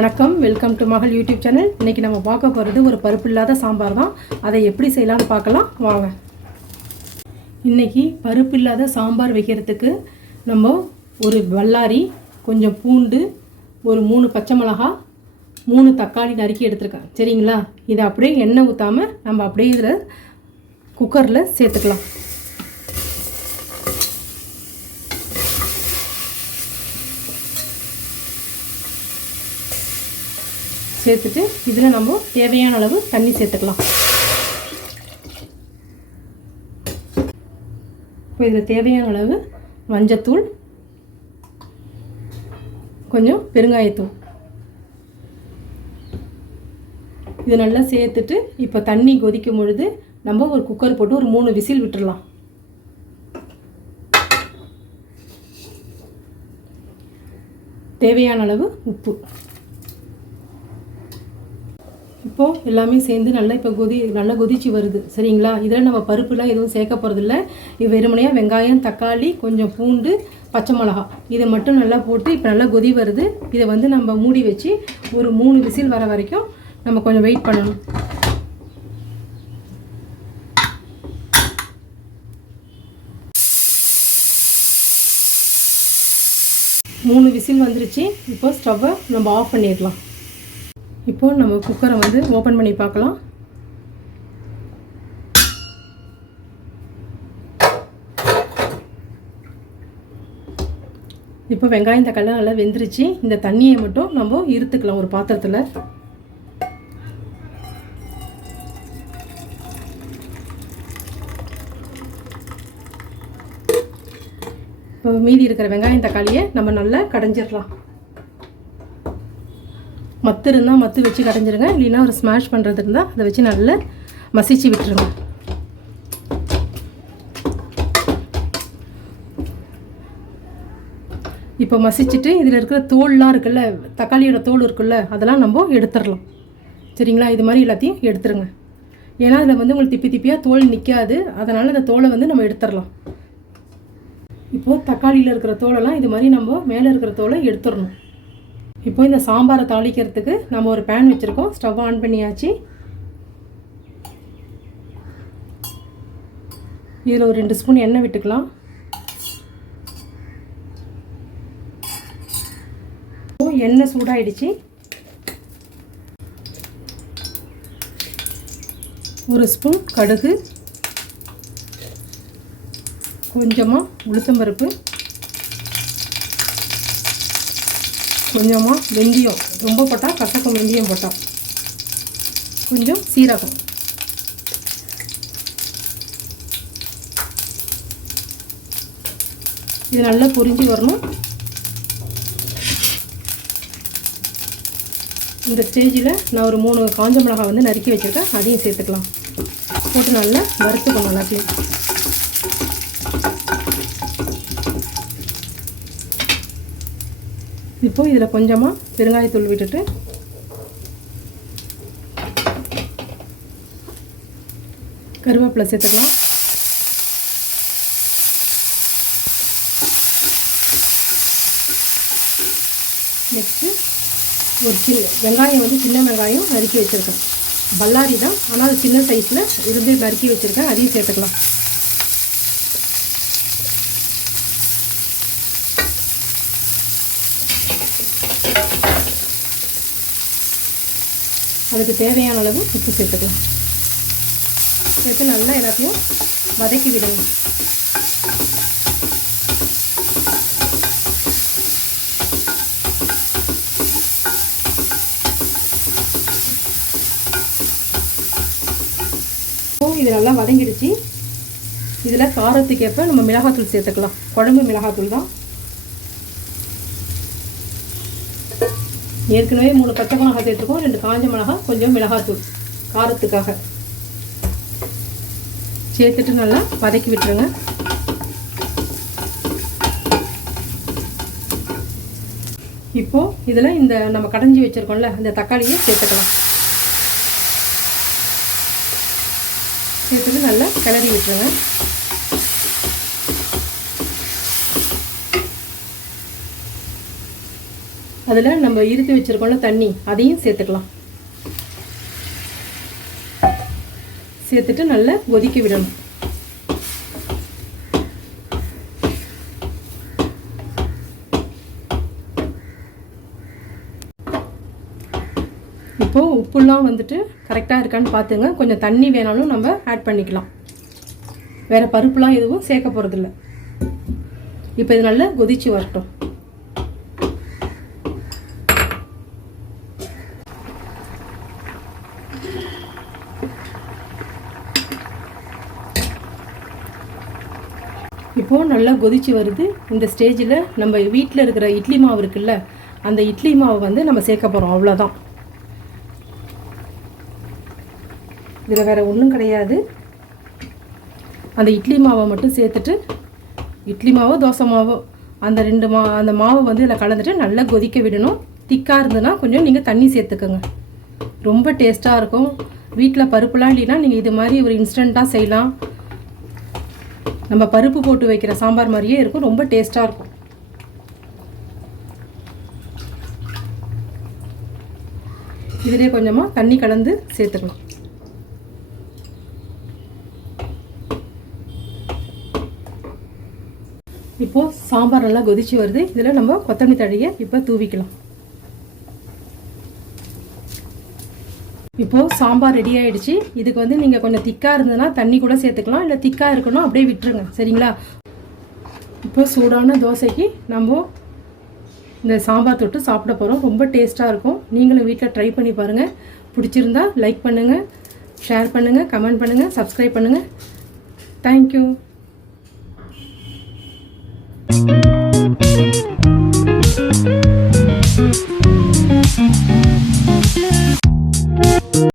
வணக்கம், welcome to மகள் YouTube channel. இன்றைக்கி நம்ம பார்க்க போகிறது ஒரு பருப்பு இல்லாத சாம்பார் தான். அதை எப்படி செய்யலாம்னு பார்க்கலாம் வாங்க. இன்றைக்கி பருப்பு இல்லாத சாம்பார் வைக்கிறதுக்கு நம்ம ஒரு வல்லாரி, கொஞ்சம் பூண்டு, ஒரு 3 பச்சை மிளகாய், 3 தக்காளி நறுக்கி எடுத்துருக்கேன். சரிங்களா? இதை அப்படியே எண்ணெய் ஊற்றாமல் நம்ம அப்படியே இதில் குக்கரில் சேர்த்துக்கலாம். சேர்த்துட்டு இதில் நம்ம தேவையான அளவு தண்ணி சேர்த்துக்கலாம். இப்போ இதில் தேவையான அளவு மஞ்சத்தூள், கொஞ்சம் பெருங்காயத்தூள் இது நல்லா சேர்த்துட்டு இப்போ தண்ணி கொதிக்கும் பொழுது நம்ம ஒரு குக்கர் போட்டு ஒரு 3 விசில் விட்டுடலாம். தேவையான அளவு உப்பு. இப்போது எல்லாமே சேர்ந்து நல்லா நல்லா கொதிச்சு வருது. சரிங்களா? இதில் நம்ம பருப்புலாம் எதுவும் சேர்க்க போகிறதில்ல. இது வெறுமனையாக வெங்காயம், தக்காளி, கொஞ்சம் பூண்டு, பச்சை மிளகா இதை மட்டும் நல்லா போட்டு இப்போ நல்லா கொதி வருது. இதை நம்ம மூடி வச்சு ஒரு 3 விசில் வர வரைக்கும் நம்ம கொஞ்சம் வெயிட் பண்ணணும். மூணு விசில் வந்துருச்சு. இப்போ ஸ்டவ்வை நம்ம ஆஃப் பண்ணிடலாம். இப்போது நம்ம குக்கரை ஓப்பன் பண்ணி பார்க்கலாம். இப்போ வெங்காயம் தக்காளி நல்லா வெந்துருச்சு. இந்த தண்ணியை மட்டும் நம்ம இருத்துக்கலாம் ஒரு பாத்திரத்தில். இப்போ மீதி இருக்கிற வெங்காயம் தக்காளியை நம்ம நல்லா கடைஞ்சிடலாம். மத்து இருந்தால் மத்து வச்சு கடைஞ்சிருங்க, இல்லைன்னா ஒரு ஸ்மாஷ் பண்ணுறது இருந்தால் அதை வச்சு நல்லா மசிச்சு விட்டுருங்க. இப்போ மசிச்சுட்டு இதில் இருக்கிற தோல்லாம் இருக்குல்ல, தக்காளியோட தோல் இருக்குல்ல, அதெல்லாம் நம்ம எடுத்துடலாம். சரிங்களா? இது மாதிரி எல்லாத்தையும் எடுத்துருங்க. ஏன்னா அதில் உங்களுக்கு திப்பி திப்பியாக தோல் நிற்காது. அதனால் அந்த தோலை நம்ம எடுத்துடலாம். இப்போது தக்காளியில் இருக்கிற தோலெல்லாம் இது மாதிரி நம்ம மேலே இருக்கிற தோலை எடுத்துடணும். இப்போ இந்த சாம்பாரை தாளிக்கிறதுக்கு நம்ம ஒரு பேன் வச்சுருக்கோம். ஸ்டவ் ஆன் பண்ணியாச்சு. இதில் ஒரு 2 ஸ்பூன் எண்ணெய் விட்டுக்கலாம். எண்ணெய் சூடாயிடுச்சு. ஒரு ஸ்பூன் கடுகு, கொஞ்சமாக உளுத்தம்பருப்பு, கொஞ்சமாக வெந்தயம், ரொம்ப போட்டால் கசக்கும், வெந்தயம் போட்டால் கொஞ்சம் சீரகம். இது நல்லா பொரிஞ்சு வரணும். இந்த ஸ்டேஜில் நான் ஒரு 3 காஞ்ச மிளகாய் நறுக்கி வச்சுருக்கேன். அதையும் சேர்த்துக்கலாம். போட்டு நல்லா வறுத்துக்கணும் எல்லாத்தையும். இப்போ இதில் கொஞ்சமாக பெருங்காயத்தூள் விட்டுட்டு கருவேப்பிலை சேர்த்துக்கலாம். நெக்ஸ்ட்டு ஒரு வெங்காயம் சின்ன வெங்காயம் நறுக்கி வச்சுருக்கேன். பல்லாரி தான், ஆனால் அது சின்ன சைஸில் இருந்து நறுக்கி வச்சுருக்கேன். அதையும் சேர்த்துக்கலாம். அதுக்கு தேவையான அளவு உப்பு சேர்த்துக்கலாம். சேர்த்து நல்லா எல்லாத்தையும் வதக்கி விடுங்க. இது நல்லா வதங்கிடுச்சு. இதில் காரத்துக்கு ஏற்ப நம்ம மிளகாத்தூள் சேர்த்துக்கலாம். குழம்பு மிளகாத்தூள் தான். ஏற்கனவே 3 பச்சை மிளகாய் சேர்த்துருக்கோம், 2 காஞ்ச மிளகாய், கொஞ்சம் மிளகாத்தூள் காரத்துக்காக சேர்த்துட்டு நல்லா வதக்கி விட்டுருங்க. இப்போது இதில் இந்த நம்ம கடைஞ்சி வச்சுருக்கோம்ல இந்த தக்காளியை சேர்த்துக்கலாம். சேர்த்துட்டு நல்லா கிளறி விட்டுருங்க. அதில் நம்ம இருத்தி வச்சுருக்கோம்ல தண்ணி, அதையும் சேர்த்துக்கலாம். சேர்த்துட்டு நல்லா கொதிக்க விடணும். இப்போது உப்புலாம் வந்துட்டு கரெக்டாக இருக்கான்னு பார்த்துங்க. கொஞ்சம் தண்ணி வேணாலும் நம்ம ஆட் பண்ணிக்கலாம். வேறு பருப்புலாம் எதுவும் சேர்க்க போகிறதில்ல. இப்போ இது நல்லா கொதிச்சு வரட்டும். இப்போது நல்லா கொதிச்சு வருது. இந்த ஸ்டேஜில் நம்ம வீட்டில் இருக்கிற இட்லி மாவு இருக்குல்ல, அந்த இட்லி மாவை வந்து நம்ம சேர்க்க போகிறோம். அவ்வளோதான். இதில் வேறு ஒன்றும் கிடையாது. அந்த இட்லி மாவை மட்டும் சேர்த்துட்டு, இட்லி மாவோ தோசை மாவோ அந்த மாவை வந்து இதில் கலந்துட்டு நல்லா கொதிக்க விடணும். திக்காக இருந்ததுன்னா கொஞ்சம் நீங்கள் தண்ணி சேர்த்துக்கோங்க. ரொம்ப டேஸ்ட்டாக இருக்கும். வீட்டில் பருப்புலாம் இல்லைன்னா நீங்கள் இது மாதிரி ஒரு இன்ஸ்டண்ட்டாக செய்யலாம். நம்ம பருப்பு போட்டு வைக்கிற சாம்பார் மாதிரியே இருக்கும். ரொம்ப டேஸ்ட்டாக இருக்கும். இதிலே கொஞ்சமாக தண்ணி கலந்து சேர்த்துக்கலாம். இப்போது சாம்பார் நல்லா கொதிச்சு வருது. இதில் நம்ம கொத்தமல்லி தழையை இப்போ தூவிக்கலாம். இப்போது சாம்பார் ரெடி ஆகிடுச்சு. இதுக்கு வந்து நீங்கள் கொஞ்சம் திக்காக இருந்ததுன்னா தண்ணி கூட சேர்த்துக்கலாம், இல்லை திக்காக இருக்கணும் அப்படியே விட்டுருங்க. சரிங்களா? இப்போ சூடான தோசைக்கு நம்ம இந்த சாம்பார் தொட்டு சாப்பிட போகிறோம். ரொம்ப டேஸ்ட்டாக இருக்கும். நீங்களும் வீட்டில் ட்ரை பண்ணி பாருங்கள். பிடிச்சிருந்தா லைக் பண்ணுங்கள், ஷேர் பண்ணுங்கள், கமெண்ட் பண்ணுங்கள், சப்ஸ்கிரைப் பண்ணுங்கள். தேங்க்யூ.